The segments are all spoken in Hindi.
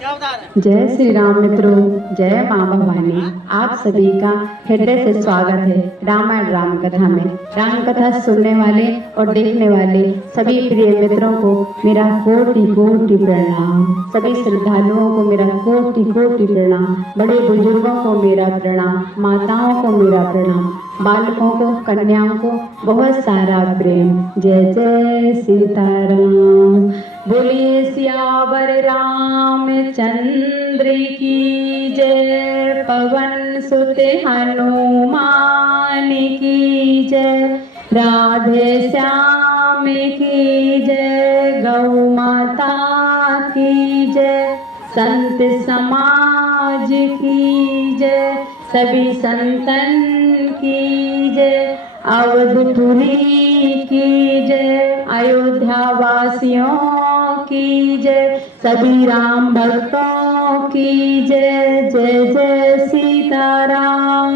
जय श्री राम मित्रों, जय माँ भवानी। आप सभी का हृदय से स्वागत है रामायण राम कथा में। राम कथा सुनने वाले और देखने वाले सभी प्रिय मित्रों को मेरा कोटि कोटि प्रणाम। सभी श्रद्धालुओं को मेरा कोटि कोटि प्रणाम। बड़े बुजुर्गों को मेरा प्रणाम, माताओं को मेरा प्रणाम, बालकों को, कन्याओं को बहुत सारा प्रेम। जय जय सीताराम। बोलिए सियावर रामचंद्र की जय। पवन सुत हनुमान की जय। राधे श्याम की जय। गौ माता की जय। संत समाज की जय। सभी संतन की जय। अवधपुरी की जय। अयोध्या वासियों की जय। सभी राम भक्तों की जय। जय जय सीताराम।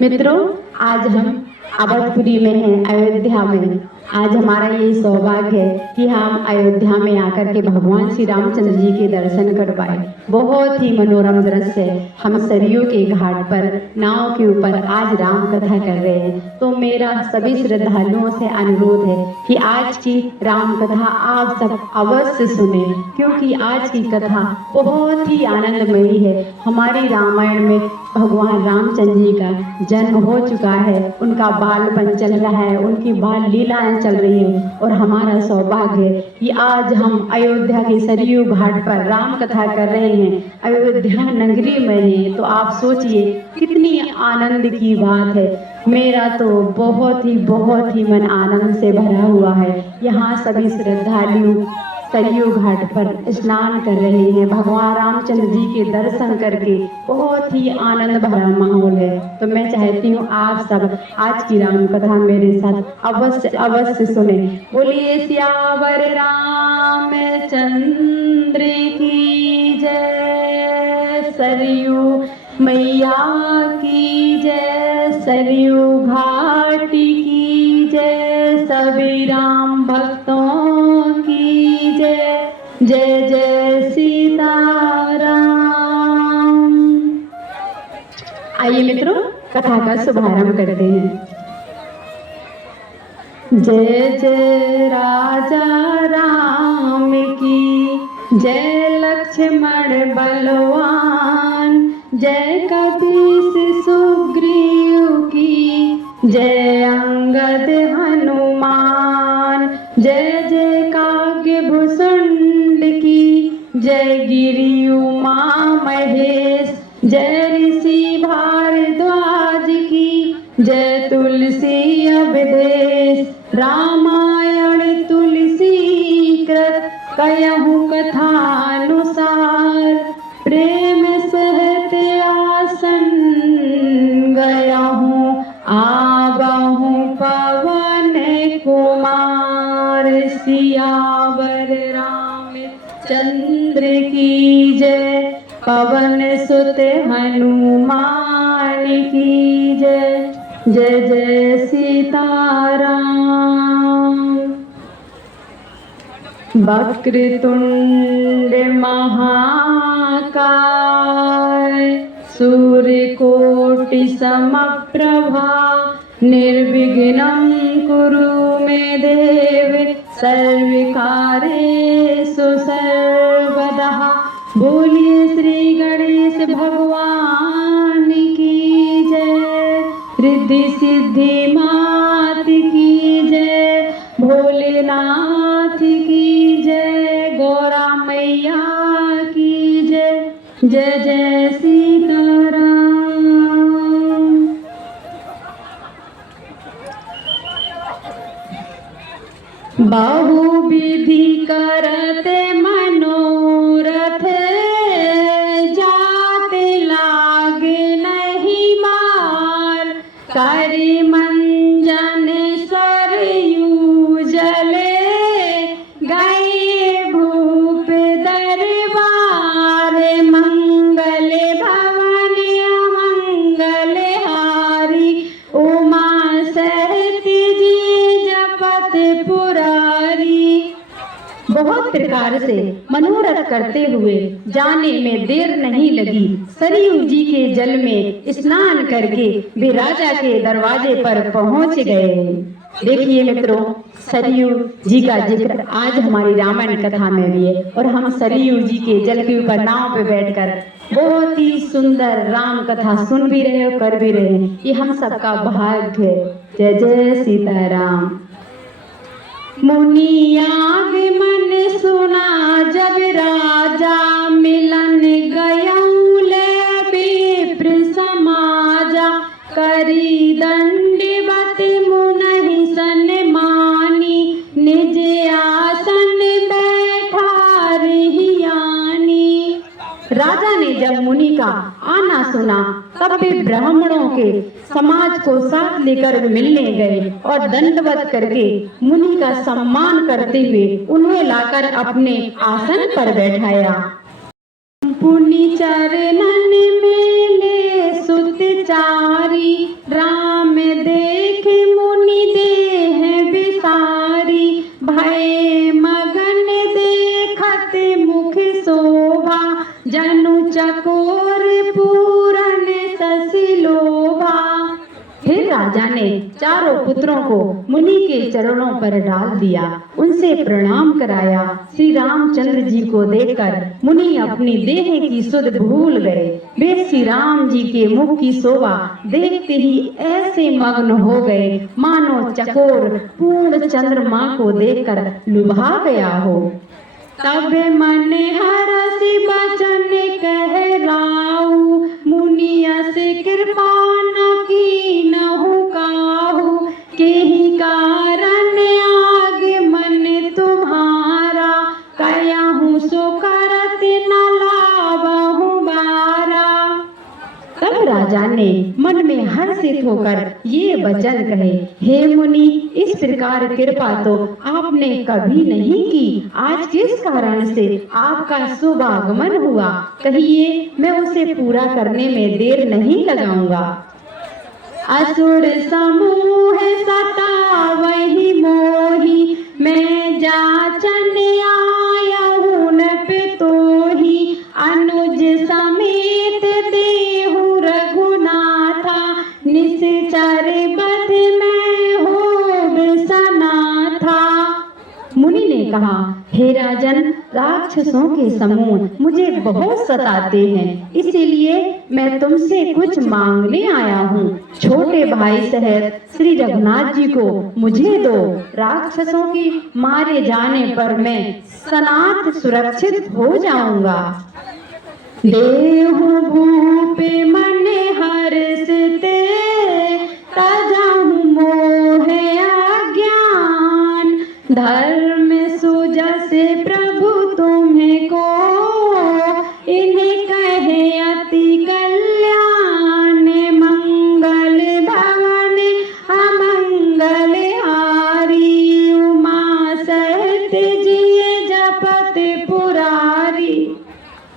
मित्रों, आज हम अवधपुरी में हैं, अयोध्या में। आज हमारा ये सौभाग्य है कि हम अयोध्या में आकर के भगवान श्री रामचंद्र जी के दर्शन कर पाए। बहुत ही मनोरम दृश्य है। हम सरयू के घाट पर नाव के ऊपर आज राम कथा कर रहे हैं। तो मेरा सभी श्रद्धालुओं से अनुरोध है कि आज की राम कथा आप सब अवश्य सुने, क्योंकि आज की कथा बहुत ही आनंदमयी है। हमारी रामायण में भगवान रामचंद्र जी का जन्म हो चुका है, उनका बालपन चल रहा है, उनकी बाल लीलाएं चल रही हैं, और हमारा सौभाग्य है कि आज हम अयोध्या के सरयू घाट पर राम कथा कर रहे हैं। अयोध्या नगरी में है, तो आप सोचिए कितनी आनंद की बात है। मेरा तो बहुत ही मन आनंद से भरा हुआ है। यहाँ सभी श्रद्धालु सरयू घाट पर स्नान कर रहे हैं। भगवान रामचंद्र जी के दर्शन करके बहुत ही आनंद भरा माहौल है। तो मैं चाहती हूँ आप सब आज की राम कथा मेरे साथ अवश्य सुने। बोलिए सियावर रामचंद्र की जय। सरयू मैया की जय। सरयू घाट की जय। सभी राम भक्तों की जय। जय जय सीताराम। आइए मित्रों, कथा का शुभारंभ करते हैं। जय जय राजा राम की जय। लक्ष्मण बलवान जय। कपीस सुग्रीव की जय। अंगद हनुमान जय। जय काव्यभूषण की जय। गिरि उमा महेश जय। ऋषि भारद्वाज की जय। तुलसी अवधेश रामायण तुलसी कृत। कयहु कथानुसार प्रेम सहित आसन गयहु। आबहु पवन कुमार। सियावर रामचंद्र की जय। पवन सुत हनुमान की जय। जय जय सीताराम। वक्रतुंड महाकाय सूर्यकोटि समप्रभा। निर्विघ्नं कुरु मे देव सर्वकार्येषु सर्वदा। बोलिए श्री गणेश भगवान की जय। रिद्धि सिद्धि मात की जय। भोलेनाथ की जय। गौरा मैया की जय। जय जय सीताराम। बहुविधि करते मनोरथ जाते लागे नहीं मार। करि मंजन सरयू जले गए भूप दरबार। मंगल भवन अमंगल हारी उमा सहित जी जपत पुरारी। प्रकार से मनोरथ करते हुए जाने में देर नहीं लगी। सरयू जी के जल में स्नान करके वे राजा के दरवाजे पर पहुंच गए। देखिए मित्रों, सरयू जी का जिक्र आज हमारी रामायण कथा में भी है और हम सरयू जी के जल के ऊपर नाव पे बैठकर बहुत ही सुंदर राम कथा सुन भी रहे हो, कर भी रहे हैं। ये हम सबका भाग्य है। जय जय सीताराम। मुनि आगमन सुना जब राजा, मिलन गयऊ ले विप्र समाजा। करी दंडवत मुनहि सन्मानी, निज आसन बैठा रहियानी। राजा ने जब मुनि का आना सुना तब वे ब्राह्मणों के समाज को साथ लेकर मिलने गए और दंडवत करके मुनि का सम्मान करते हुए उन्हें लाकर अपने आसन पर बैठाया। पुनि चरणन मेले सुत चारी, राम देख मुनि देह विसारी। भय मगन देखत मुख शोभा, जनु चकोर पूरन शशि लोभा। फिर राजा ने चारों पुत्रों को मुनि के चरणों पर डाल दिया, उनसे प्रणाम कराया। श्री रामचंद्र जी को देखकर मुनि अपनी देह की सुध भूल गए। वे श्री राम जी के मुख की शोभा देखते ही ऐसे मग्न हो गए मानो चकोर पूर्ण चंद्रमा को देखकर लुभा गया हो। तब मन हरषि बचन कहराऊ, मुनि अस कृपा न कीनहु काहू। केहि कारण आगमन तुम्हारा, कयहु सो करत न लावहु बारा। तब राजा ने मन में हर्षित होकर ये वचन कहे, हे मुनि, इस प्रकार कृपा तो आपने कभी नहीं की। आज किस कारण से आपका शुभ आगमन हुआ, कहिए, मैं उसे पूरा करने में देर नहीं लगाऊंगा। असुर समूह सतावहि मोहि, मैं जाचन आयहु न पितोहि। अनुज समेत देहु रघुनाथा, निश्चर बध मैं हो सनाथा। मुनि ने कहा, हे राजन, राक्षसों के समूह मुझे बहुत सताते हैं, इसीलिए मैं तुमसे कुछ मांगने आया हूँ। छोटे भाई सहित श्री रघुनाथ जी को मुझे दो। राक्षसों के मारे जाने पर मैं सनाथ सुरक्षित हो जाऊंगा। देहु भूप मन हर्षते, तजहु मोह अज्ञान। धर्म सुजस प्रभु तुम्हें को, इन्हें कहे अति कल्याण। मंगल भवन अमंगल हारी, उमा सहित जिए जपत पुरारी।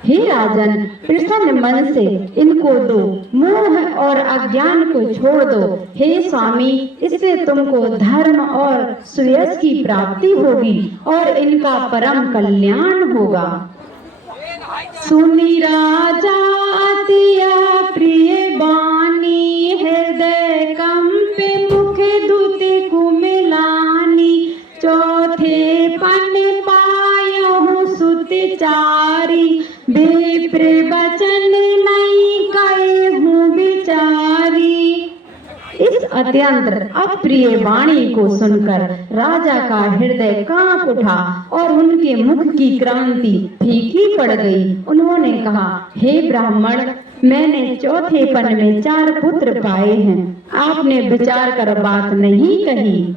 हे राजन, प्रसन्न मन से इनको दो, मोह और अज्ञान को छोड़ दो। हे स्वामी, इससे तुमको धर्म और सुयश की प्राप्ति होगी और इनका परम कल्याण होगा। सुनी राजा अति प्रिय बानी, हृदय कंपे मुख दूत कुमिलानी। चौथे पन पायहु सुत चारी, विप्र वचन नहीं कहूँ विचारी। इस अत्यंत अप्रिय वाणी को सुनकर राजा का हृदय कांप उठा और उनके मुख की क्रांति फीकी पड़ गई। उन्होंने कहा, हे ब्राह्मण, मैंने चौथे पन में 4 पुत्र पाए हैं, आपने विचार कर बात नहीं कही।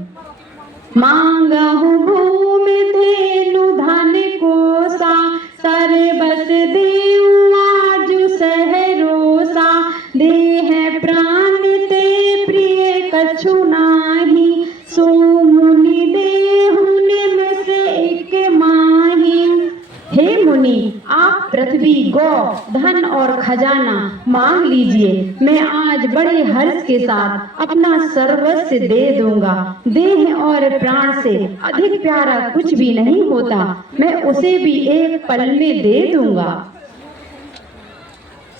मांगहु भूमि धेनु धन कोसा, सर्वस देऊ आजु सहरोसा। देह प्राण ते प्रिय कछु नाही, सो मुनि देहु निमिष एक माही। हे मुनि, आप पृथ्वी गौ, धन और खजाना मांग लीजिए, मैं आज बड़े हर्ष के साथ अपना सर्वस्व दे दूंगा। देह और प्राण से अधिक प्यारा कुछ भी नहीं होता, मैं उसे भी एक पल में दे दूंगा।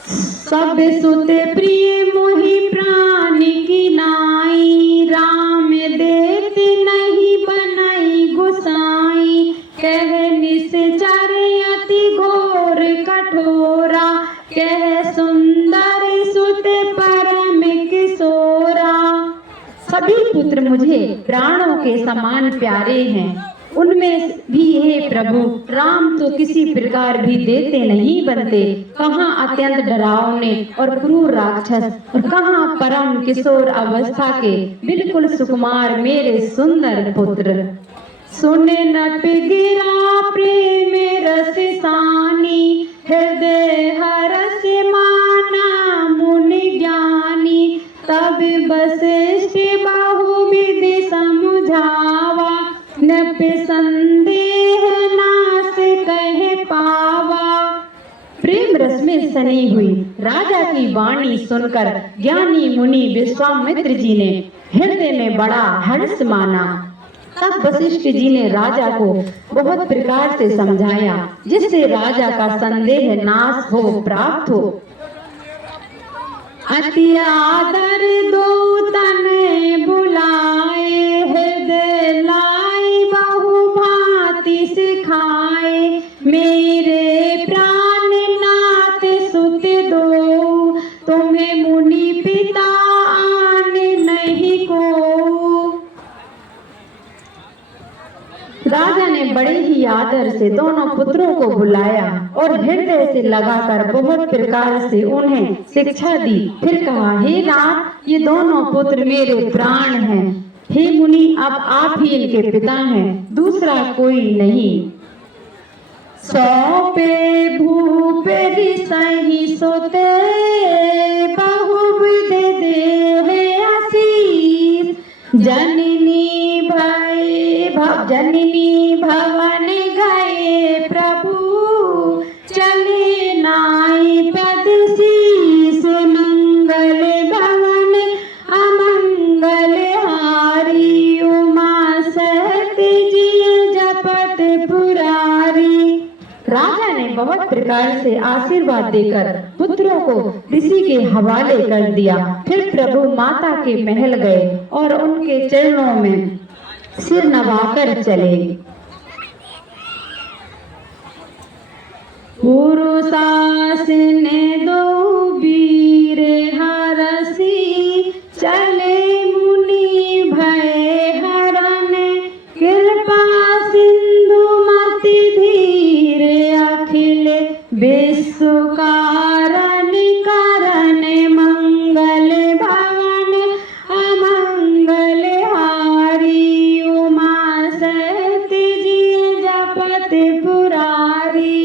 सब सुते प्रिय मोहि प्राण की नाई, राम देते नहीं बनाई गुसाई। कह निश्चर अति घोर कठोरा, कह सुंदर सुत परम किशोरा। सभी पुत्र मुझे प्राणों के समान प्यारे हैं, उनमें भी हे प्रभु राम तो किसी प्रकार भी देते नहीं बनते। कहाँ अत्यंत डरावने और क्रूर राक्षस, और कहाँ परम किशोर अवस्था के बिल्कुल सुकुमार मेरे सुंदर पुत्र। सुने न पिगिरा प्रेम रस सानी, हृदय हरस माना मुनि ज्ञानी। तब वशिष्ठ बहुविधि समझावा, न संदेह नाश कहे पावा। प्रेम रस में सनी हुई राजा की वाणी सुनकर ज्ञानी मुनि विश्वामित्र जी ने हृदय में बड़ा हर्ष माना। तब वशिष्ठ जी ने राजा को बहुत प्रकार से समझाया, जिससे राजा का संदेह नाश हो प्राप्त हो। अति आदर दो तन बुलाए, हृदय लाई बहु भांति सिखाए। मेरे प्राण नाथ सुत दो, तुम्हें मुनि पिता आन नहीं को। राजा ने बड़े ही आदर से दोनों पुत्रों को बुलाया और हृदय से लगाकर बहुत प्रकार से उन्हें शिक्षा दी। फिर कहा, हे नाथ, ये दोनों पुत्र मेरे प्राण हैं। हे मुनि, अब आप ही इनके पिता हैं, दूसरा कोई नहीं। सौंपे भूप सही सोते, बहुविध देहे आशीष। जननी भवन गए प्रभु, चले नाई पद शीस। मंगल भवन अमंगल हारी, उमा सहत जिय जपत पुरारी। राजा ने बहुत प्रकार से आशीर्वाद देकर पुत्रों को ऋषि के हवाले कर दिया। फिर प्रभु माता के महल गए और उनके चरणों में सिर नवाकर चले। पुरुषासन दो वीर हरसी, चले मुनि भय हरण। कृपा सिंधु मति धीर, अखिल विश्व कारण करण। मंगल भवन अमंगल हारी, उमा सहत जिय जपत पुरारी।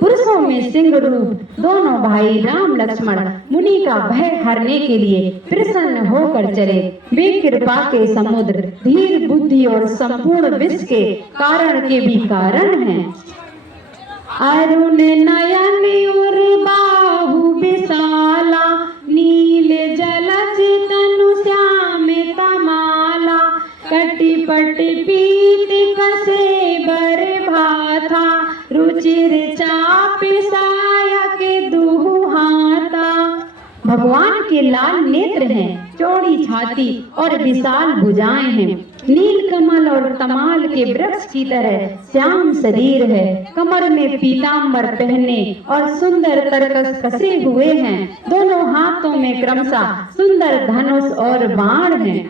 पुरुषों में सिंह रूप दोनों भाई राम लक्ष्मण मुनि का भय हरने के लिए प्रसन्न होकर चले। वे कृपा के समुद्र, धीर बुद्धि और संपूर्ण विश्व के कारण के भी कारण हैं। अरुण नयन और बाहु विशाला, नील जलज तनु श्याम तमाला। कटिपट पीत कसे बर भाथा, रुचिर चाप सायक दुहु हाथा। भगवान के लाल नेत्र हैं, चौड़ी छाती और विशाल भुजाएं हैं। नील कमल और तमाल के वृक्ष की तरह श्याम शरीर है। कमर में पीतांबर पहने और सुंदर तरकस कसे हुए हैं। दोनों हाथों में क्रमशः सुंदर धनुष और बाण हैं।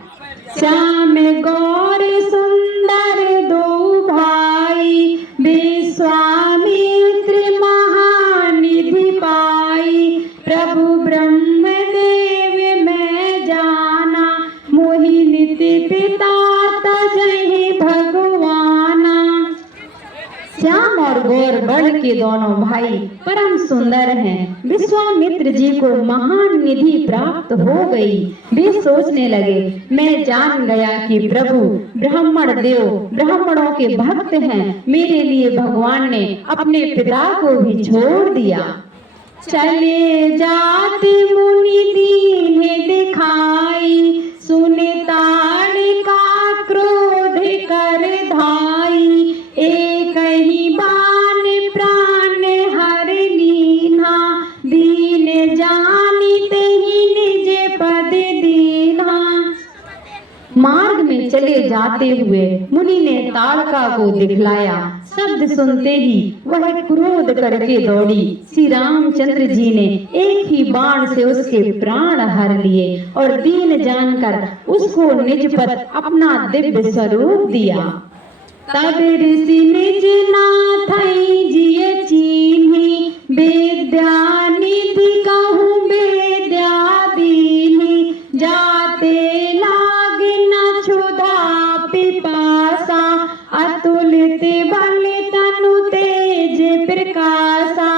श्याम गौर सुंदर दो भाई, विश्वामित्र महानिधि पाई। प्रभु ब्रह्मदेव मैं जाना, मोहि निति पिता तजहि भगवाना। श्याम और गौर वर्ण के दोनों भाई परम सुंदर हैं। विश्वामित्र जी को महान निधि प्राप्त हो गई। वे सोचने लगे, मैं जान गया कि प्रभु ब्राह्मण देव ब्राह्मणों के भक्त हैं। मेरे लिए भगवान ने अपने पिता को भी छोड़ दिया। चले जाते मुनि दीन दिखाई, सुने ताड़िका क्रोध कर धाई, एक ही बाण प्राण हर लीन्हा, दीन जानी तेहि निज पद दीन्हा। मार्ग में चले जाते हुए मुनि ने ताड़का को दिखलाया। शब्द सुनते ही वह क्रोध करके दौड़ी। श्री रामचंद्र जी ने एक ही बाण से उसके प्राण हर लिए और दीन जानकर उसको निज पद अपना दिव्य स्वरूप दिया। तब ऋषि निज नाथई जिय चीन्ही, विद्या निधि कहूँ विद्या दीन्ही, जाते लागे न क्षुधा पिपासा, अतुलित बल तनु तेज प्रकाशा।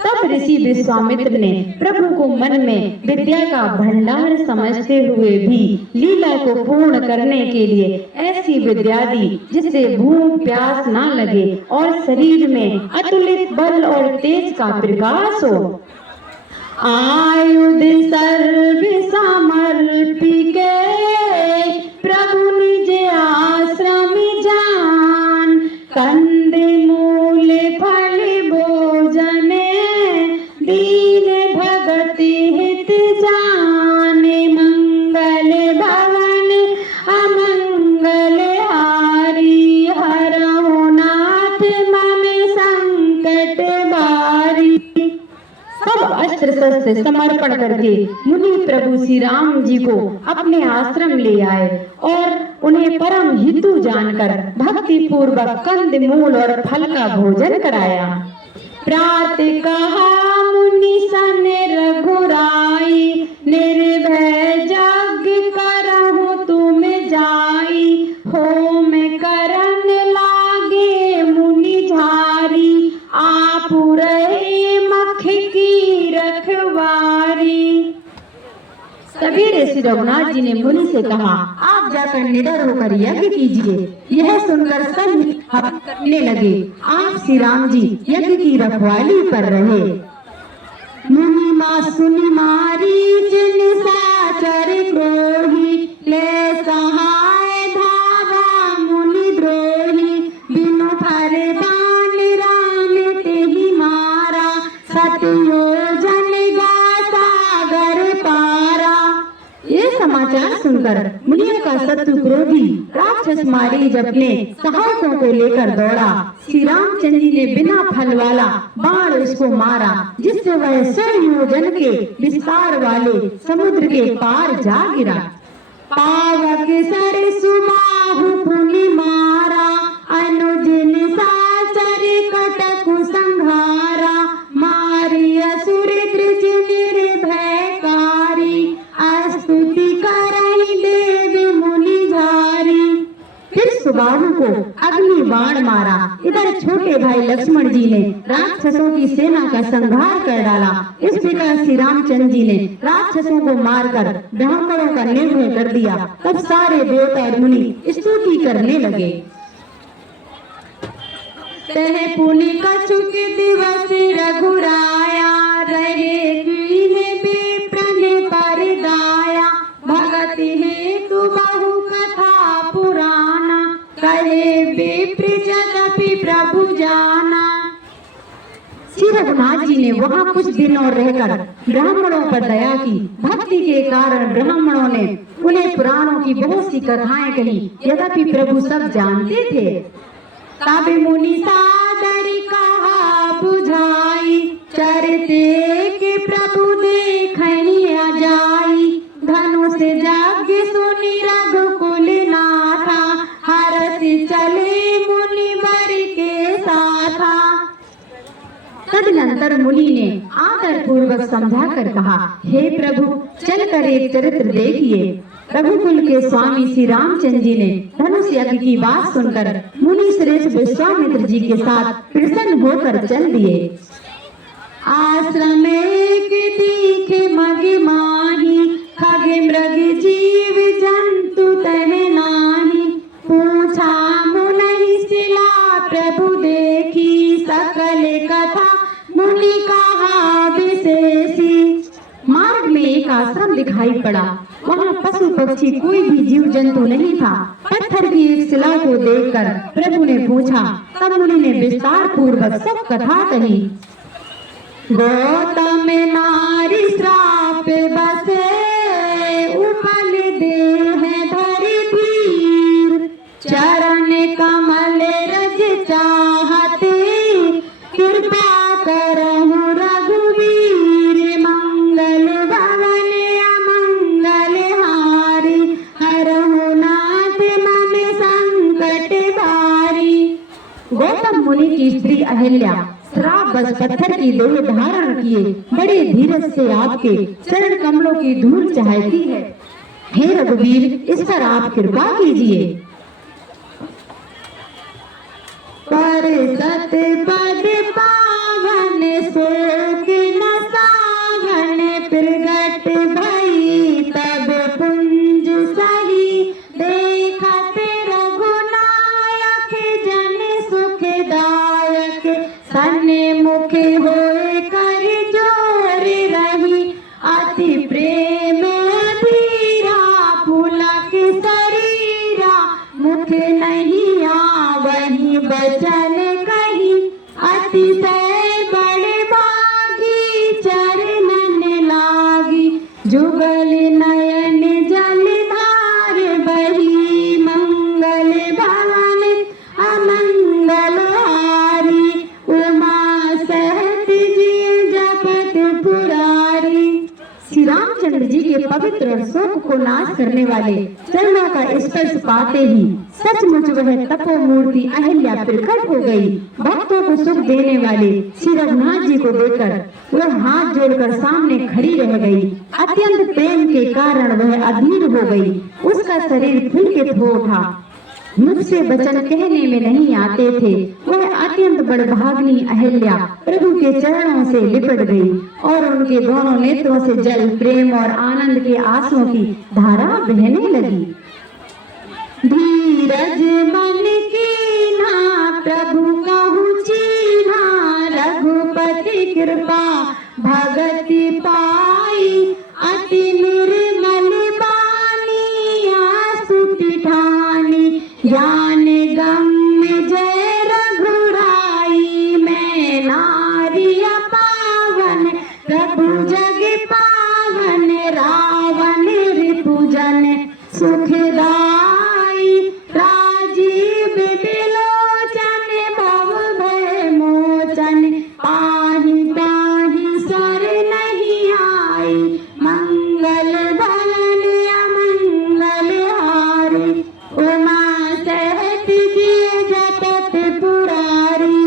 तब ऋषि विश्वामित्र ने प्रभु को मन में विद्या का भंडार समझते हुए भी लीला को पूर्ण करने के लिए ऐसी विद्या दी जिससे भूख प्यास न लगे और शरीर में अतुलित बल और तेज का प्रकाश हो। आयुध सर्व समर्पिके प्रभु निज आश्रम जान, कंद मूल फल भोजने दीन भगति हित जाने, मंगल भवन अमंगल हारी, हरहु नाथ मम संकट बारी। सब अस्त्र शस्त्र समर्पण करके मुनि प्रभु श्री राम जी को अपने आश्रम ले आए और उन्हें परम हितु जानकर भक्ति पूर्वक कंद मूल और फल का भोजन कराया। प्रातः कहा मुनि सन रघुराई, निर्भय यज्ञ करहु तुम जाई, होम करन लागे मुनि झारी, आपु रहे मख की रखवारी। सवेरे श्री रघुनाथ जी ने मुनि से कहा, आप जाकर निडर होकर यज्ञ कीजिए। यह सुनकर सब हवन करने लगे। आप श्री राम जी यज्ञ की रखवाली पर रहे। मुनि माँ सुनि मारीच निशाचर क्रोही, ले सहाय धावा मुनि द्रोही, बिनु फर बाण राम तेहि मारा, सतयोजन गा सागर पारा। ये समाचार सुनकर मुनियों का शत्रु क्रोधी राक्षस मारीच अपने सहायकों को लेकर दौड़ा। श्री रामचंद्र जी ने बिना फल वाला बाण उसको मारा, जिससे वह 100 योजन के विस्तार वाले समुद्र के पार जा गिरा। पावक सर सुबाहु पुनि मारा, अनुज निशाचर कटकु संहारा, मारी असुर त्रिज निर्भयकारी, स्तुति करहि देव मुनि झारी। फिर सुबाहु को अग्नि बाण मारा। इधर छोटे भाई लक्ष्मण जी ने राक्षसों की सेना का संहार कर डाला। इस प्रकार श्री रामचंद्र जी ने राक्षसों को मारकर ब्राह्मणों का निर्भय कर दिया। तब सारे देवता और मुनि स्तुति करने लगे। तह पुनि कछुक दिवस रघुराया, रहे कीन विप्रन पर दाया, भगति हेतु बहु कथा पुराना, कहे विप्र जदपि प्रभु जाना। श्री रघुनाथ जी ने वहाँ कुछ दिन और रहकर ब्राह्मणों पर दया की। भक्ति के कारण ब्राह्मणों ने उन्हें पुराणों की बहुत सी कथाएं कही, यद्यपि प्रभु सब जानते थे। तब मुनि सादर कहा बुझाई, चरते के प्रभु देखहि अजाई, धनुष यज्ञ सुनि रघुकुल नाथा, हरषि चले मुनि वर के साथा। तदनंतर मुनि ने आदर पूर्वक समझा कर कहा, हे प्रभु चलकर एक चरित्र देखिए। रघुकुल के स्वामी श्री रामचंद्र जी ने धनुष यज्ञ की बात सुनकर मुनि श्रेष्ठ विश्वामित्र जी के साथ प्रसन्न होकर चल दिए। आश्रम एक दीखे मग माही, खग मृग जीव जंतु तह नाही, पूछा मुनि शिला प्रभु देखी, सकल कथा मुनि कहा पड़ा। वहाँ पशु पक्षी कोई भी जीव जंतु नहीं था। पत्थर की एक शिला को देखकर प्रभु ने पूछा। तब मुनि ने विस्तार पूर्वक सब कथा कही। गौतम नारी श्राप बसे उपल देह धरि धीर, चरण कमल रज चाहते कृपा करहु रघुवीर। मंगल भवन अमंगल हारी, हरहु नाथ मम संकट भारी। गौतम मुनि की स्त्री अहिल्या श्राप बस पत्थर की देह धारण किए बड़े धीरज से आपके चरण कमलों की धूल चाहती है। हे रघुवीर, इस पर आप कृपा कीजिए। पर सत पद पावन शोक न सावन, प्रगट भई तब पुंज सही। देखत रघुनायक जन सुखदायक, सन्मुख होए कर जोर रही। अति प्रेम धीरा पुलक शरीरा, मुख नहीं आवहि बचन कही। अतिशय बड़े भागी चरणन लागी, जुगल नयन जल धार बही। मंगल भवन अमंगल हारी, उमा सहत जी जपत पुरारी। श्री रामचंद्र जी के पवित्र और शोक को नाश करने वाले चरणों का स्पर्श पाते ही सचमुच वह तपोमूर्ति अहिल्या प्रकट हो गई। भक्तों को सुख देने वाले श्री रघुनाथ जी को देखकर वह हाथ जोड़कर सामने खड़ी रह गई। अत्यंत प्रेम के कारण वह अधीर हो गई। उसका शरीर पुलकित हो उठा। मुझसे वचन कहने में नहीं आते थे। वह अत्यंत बड़भाग्नी अहिल्या प्रभु के चरणों से लिपट गई और उनके दोनों नेत्रों से जल प्रेम और आनंद के आंसुओं की धारा बहने लगी। धीरज मन कीन्हा प्रभु कहु चीन्हा, रघुपति कृपा भगति पाई। अति निर्मल बानी आसुति ठानी, ज्ञान गम्य जय रघुराई। मैं नारी पावन प्रभु जग पावन, रावण रिपुजन सुखदाई। राजीव बिलोचन भव भय मोचन, पाहि ताहि सर नहीं आई। मंगल भवन अमंगल हारी, उमा सहत जी जपत पुरारी।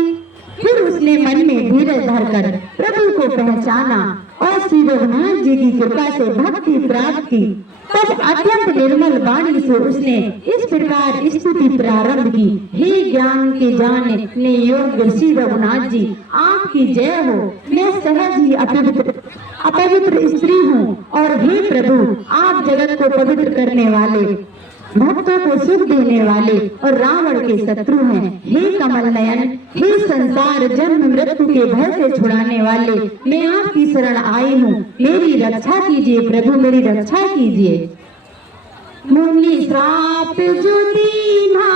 फिर उसने मन में धीरज धरकर प्रभु को पहचाना और श्री रघुनाथ जी की कृपा से भक्ति प्राप्त की। तब अत्यंत निर्मल वाणी से उसने इस प्रकार स्तुति प्रारंभ की। हे ज्ञान के जानने योग्य श्री रघुनाथ जी, आपकी जय हो। मैं सहज ही अपवित्र स्त्री हूँ और हे प्रभु, आप जगत को पवित्र करने वाले, भक्तों को सुख देने वाले और रावण के शत्रु हैं। हे कमल नयन, हे संसार जन्म मृत्यु के भय से छुड़ाने वाले, मैं आपकी शरण आई हूँ। मेरी रक्षा कीजिए प्रभु, मेरी रक्षा कीजिए। मुनि श्राप जो दीन्हा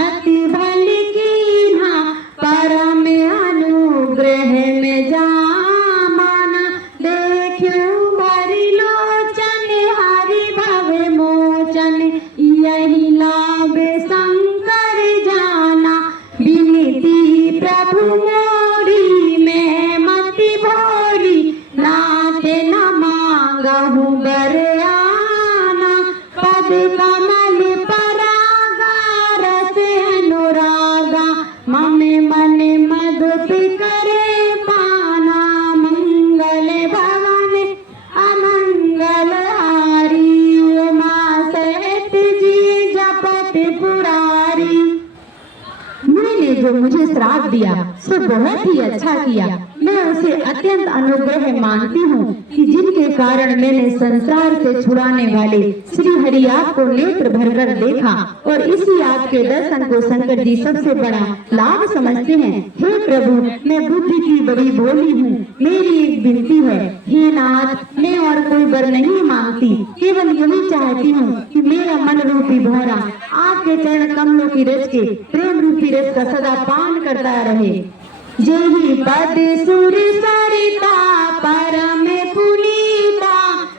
अति भल कीन्हा, परम अनुग्रह में जामाना। देखियो भरि लोचन हरि भव मोचन, यही लाभ शंकर जाना। विनती प्रभु मोरी मैं मति भोरी, नाथ न मांगहु बर आना। पद कमल परागा रस अनुरागा, मम मन मधुप करे पाना। मंगल भवन अमंगल हारी, उमा सहत जी जपत पुरारी। मैंने जो मुझे श्राप दिया सो बहुत ही अच्छा किया। मैं उसे अत्यंत अनुग्रह मानती हूँ कि जिनके कारण मैंने संसार से छुड़ाने वाले श्री हरि आपको नेत्र भरकर देखा, और इसी आपके दर्शन को शंकर जी सबसे बड़ा लाभ समझते हैं। हे प्रभु, मैं बुद्धि की बड़ी भोली हूँ, मेरी एक विनती है। हे नाथ, मैं और कोई वर नहीं मांगती, केवल यही चाहती हूँ कि मेरा मन रूपी भौरा आपके चरण कमलों की रस के प्रेम रूपी रस का सदा पान करता रहे। जेहि पद सुर सरिता परम पुनीता,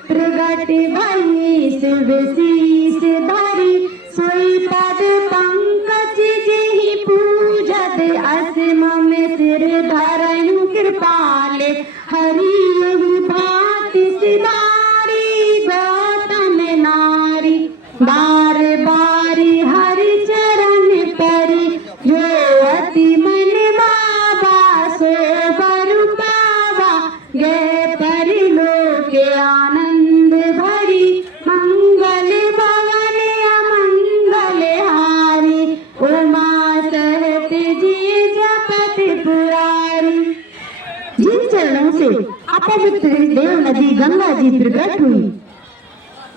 प्रगट भई शिव शीस धरि, सोई पद पंकज जेहि पूजत, असम में सिर धरहु कृपाले, हरि यही भांति सिधारी गौतम नारी, बार बारी हरि चरण परी, जो अति मन बाबा सो बर पावा, गए परिलोक आनंद भरी, मंगल भवन अमंगल हारी, उमा सहत जी जपत पुरारी। जिन चरणों से अपवित्र देव नदी गंगा जी प्रकट हुई,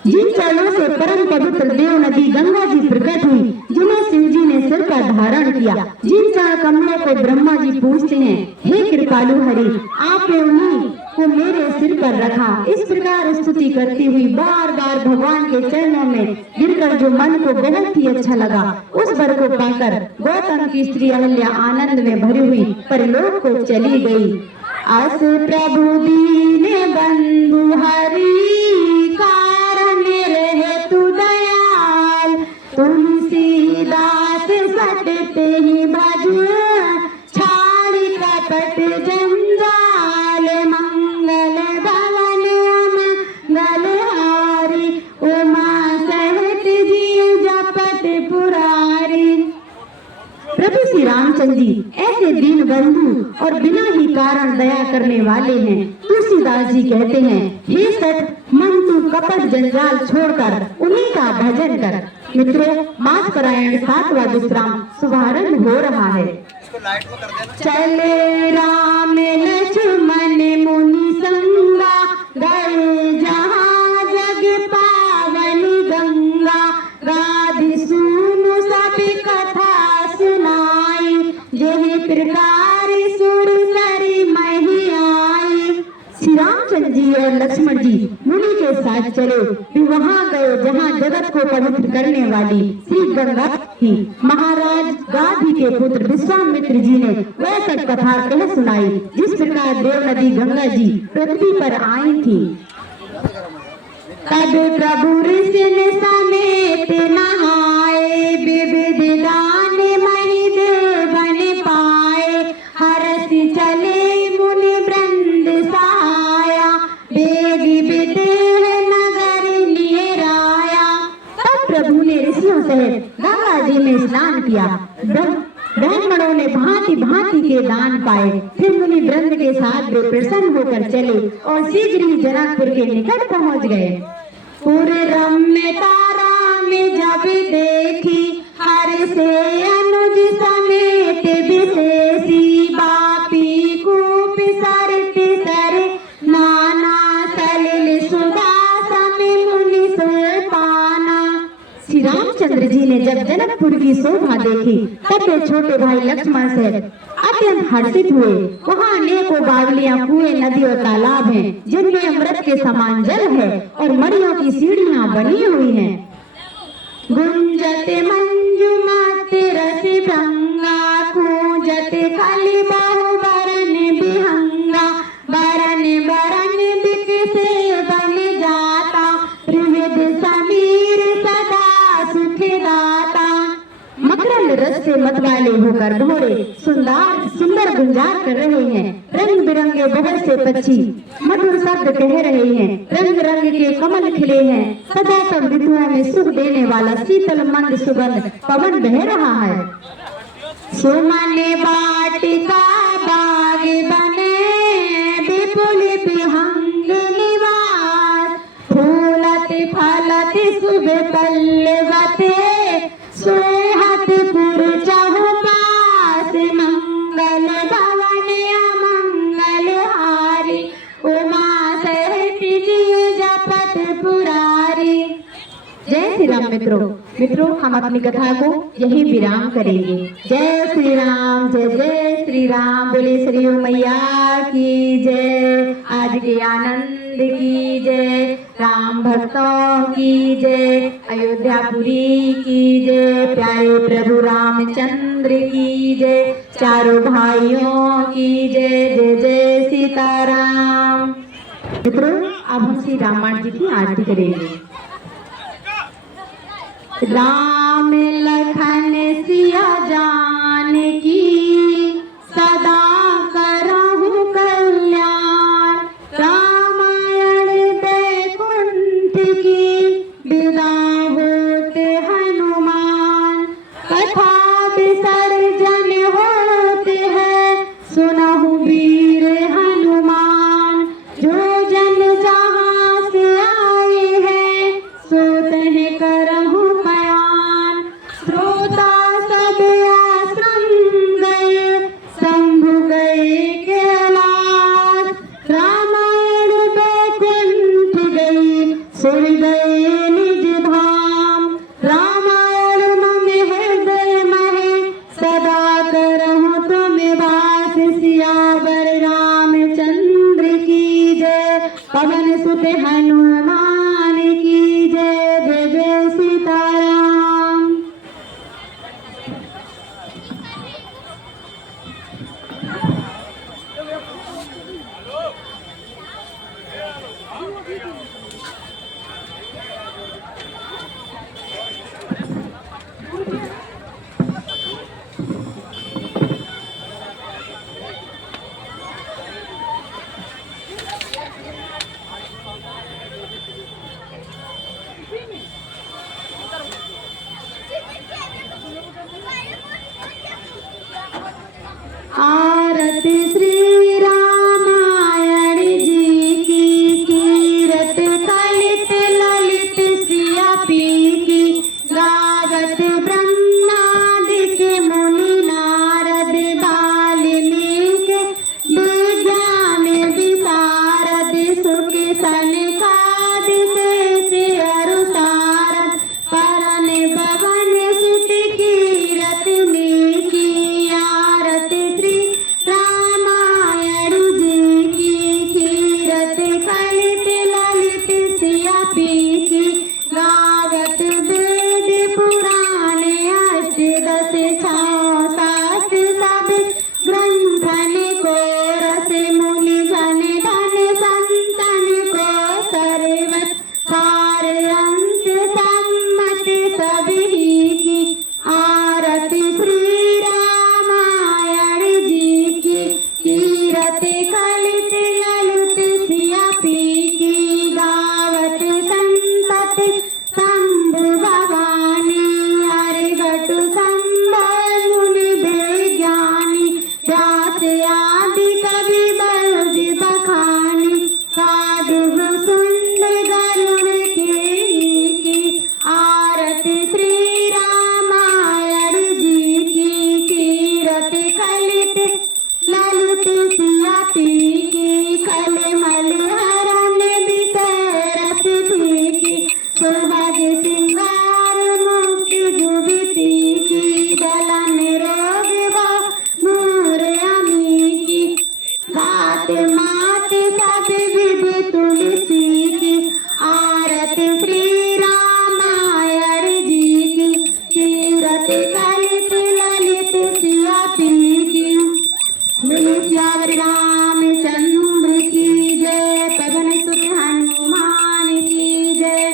जिन चरणों से परम पवित्र देव नदी गंगा जी प्रकट हुई, जिन्हें शिव जी ने सिर पर धारण किया, जिन चरण कमलों को ब्रह्मा जी पूजते हैं, हे कृपालु हरि, आपने उन्हीं को मेरे सिर पर रखा। इस प्रकार स्तुति करती हुई बार बार भगवान के चरणों में गिरकर जो मन को बहुत ही अच्छा लगा, उस वर को पाकर गौतम की स्त्री अहल्या आनंद में भरी हुई परलोक को चली गई। अस प्रभु दीन बंधु हरि, कारण रहे तु दयाल, तुलसीदास सटते ही भजु, छाड़ी कपट जंजाल, मंगल भवन अमंगल हारी, उमा सहत जी जपत पुरारी। प्रभु श्री रामचंद्र जी ऐसे दीन बंधु और बिना ही कारण दया करने वाले हैं। तुलसीदास जी कहते हैं, हे सठ मन तू कपट जंजाल छोड़कर उन्हीं का भजन कर। मित्रों, मास पारायण 7वां विश्राम शुभारंभ हो रहा है। चले राम लक्ष्मण मुनि संगा, गए जहाँ जग पावन गंगा, गाधि सुनु सब कथा सुनाई, जेहि प्रकार सुर सरी मही आई। श्री रामचंद्र जी और लक्ष्मण जी मुनि के साथ चले, वे वहाँ गए जहाँ जगत को पवित्र करने वाली श्री गंगा थी। महाराज गाधी के पुत्र विश्वामित्र जी ने वह सब कथा कह सुनाई, जिस प्रकार देव नदी गंगा जी पृथ्वी पर आई थी। तब प्रभु ऋषि समेत नहाए, विविध दान मणि देवन पाए, हरष चले मुनि वृंद सहाया, बेगी बिदेह नगर निराया। तब प्रभु ने ऋषियों सहित गंगा जी में स्नान किया। ब्राह्मणों ने भांति भांति के दान पाए। फिर मुनि वृंद के साथ वे प्रसन्न होकर चले और शीघ्र ही जनकपुर के निकट पहुंच गए। पूरे रम्यता राम जब देखी, हर से अनुज समेत विशेषी, बापी कूप सरत सर, नाना सलिल सुधा सम मुनि सोपाना। श्री रामचंद्र जी ने जब जनकपुर की शोभा देखी, तब वे छोटे भाई लक्ष्मण से अत्यंत हर्षित हुए। वहाँ अनेकों बावलियां, कुएं, नदी और तालाब हैं, जिनमें अमृत के समान जल है और मड़ियों की सीढ़ियां बनी हुई हैं। गुंजत मंजु मत रस भंगा, कूंजत कलि बहु बरन बिहंगा, बरन बरन बिकसे बन जाता, त्रिविध समीर सदा सुख दाता। मकरंद रस से मतवाले होकर भोरे सुंदर गुंजार कर रहे हैं। रंग बिरंगे बहुत से पक्षी मधुर शब्द कह रहे हैं। रंग रंग के कमल खिले हैं। सदा सब ऋतुओं में सुख देने वाला शीतल मंद सुगंध पवन बह रहा है। सुमन वाटिका बाग बने, विपुल विहंग निवास, फूलत फलत शुभ पल्लवते, सोहतपुर चहुपास, मंगल भवन अमंगल मित्रों, हम अपनी कथा को यही विराम करेंगे। जय श्री राम, जय जय श्री राम, बोले श्री मैया की जय, आज के आनंद की जय, राम भक्तों की जय, अयोध्यापुरी की जय, प्यारे प्रभु रामचंद्र की जय, चारों भाइयों की जय, जय जय सीताराम। मित्रों, अब हम श्री रामायण जी की आरती करेंगे। राम लखन सिया जानकी सदा करहु कल्याण, रामायण बैकुंठ की विदा होते हनुमान, कथा विसर्जन होते हैं सुनहु वीर हनुमान, जो जन जहाँ से आए हैं सोते हैं करहु बयान, श्रोता सब आश्रम गए शंभु गए कैलाश, रामायण बैकुंठ गई सुर गए निज धाम, रामायण मम हृदय महे सदा करहु तुम वास, सियावर रामचंद्र की जय, पवन सुत हनुमान की जय, जय जय सीताराम। आरती श्री रामायण जी की, कीरत कलित ललित सिया पी की, गावत ब्रह्मादिक मुनि नारद वाल्मीकि, विज्ञान विशारद सुख सनकादि शेष अरु सारद, परन पवन सुत कीरत में की, आरती श्री रामायण जी की, कीरत कलित ललित सिया पी की, गावत वेद पुराण अष्टदश छौ सात सब ग्रंथन को, रस मुनि जन धन संतन को, सर्वत सार अंश सम्मत सभी की, आरती श्री रामायण जी की, कीरत कलित ललित सिया पी की, गावत संतति शंभु भवानी, हरिघट संभव मुनि विज्ञानी, व्यास आदि कवि बलुज बखानी, साधु सुंद गरुड़ की, आरती श्री रामायण जी की, कीरत कलित ललित सिया पी की, कलमल हरण विषय रस भी की, सौभाग्य सिंगार मुक्ति जुबिती की, दलन रोग वा मूर अमी की, सात मात सब विध तुलसी की, आरती श्री रामायण जी की, कीरत कलित ललित सिया पी की, बोले सियावर रामचंद्र की जय, पवन सुत हनुमान की जय,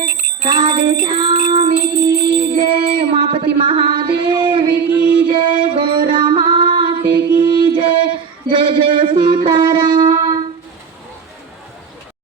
राधे श्याम की जय, उमापति महादेव की जय, गौरा मात की जय, जय जय सीताराम।